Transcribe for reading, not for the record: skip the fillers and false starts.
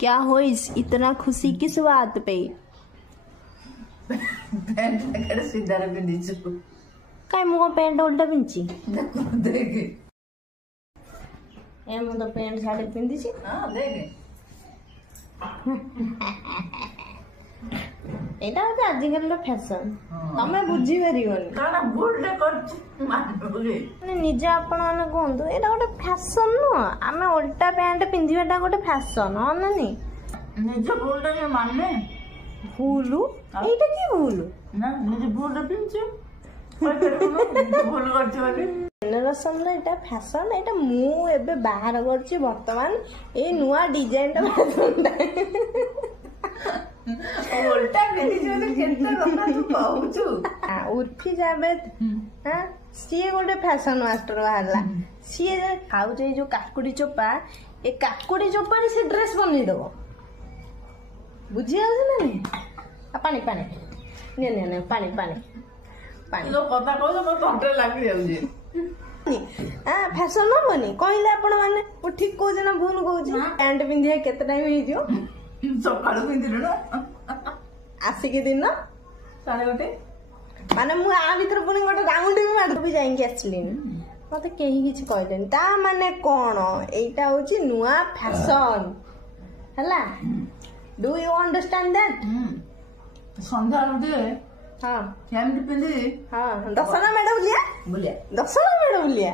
क्या हो इतना खुशी किस बात पे? पैंट सीधा पिंधि कहीं मुझे पैंट उल्टा पिंधि देख ए मु तो पैंट साड़ी पिंधि हां देख एटा होता आजिकल फैशन तमे बुझी परिबनी काना भूलटे कर मानबे माने निजे आपण माने कहंतु एटा गोटे फैशन नो आमे उल्टा पैंट पिंधिबाटा गोटे फैशन हो ना नी निजे भूलटे के मानने भूलु एटा की भूलु ना निजे भूलटे पिंचे भूल करछ वाली जनरेशन ला एटा फैशन एटा मु एबे बाहर करछि वर्तमान ए नुवा डिजाइन टा उल्टा पिंधि जे केते कथा तू कहउछु उर्फी जावेद हां सीए गोटे फैशन मास्टर बाहरला सीए खाउ जे जो काकुड़ी चोपा ए काकुड़ी चोपा रे से ड्रेस बनै दबो बुझी आउ ना नहीं पानी पानी ने पानी पानी पानी लो कथा कहू तो तंटे लागि जाउ जे हां फैशन न बनी कहले आपण माने ओ ठीक कहू जे ना भूल कहू जे पैंट पिंधिया केते टाइम हे जो सकाळु पिंधिलो ना आसिके दिन साढ़े गोटे माने मु आ भीतर पुनी गोटे राउंड भी मार भी जाई के आछली मते केही किछ कहलेन ता माने कोन एटा होची नुवा फैशन हला डू यू अंडरस्टैंड दैट संध्या रे हां केमति पिंधि हां दसना मेडा बुलिया बुलिया दसना मेडा बुलिया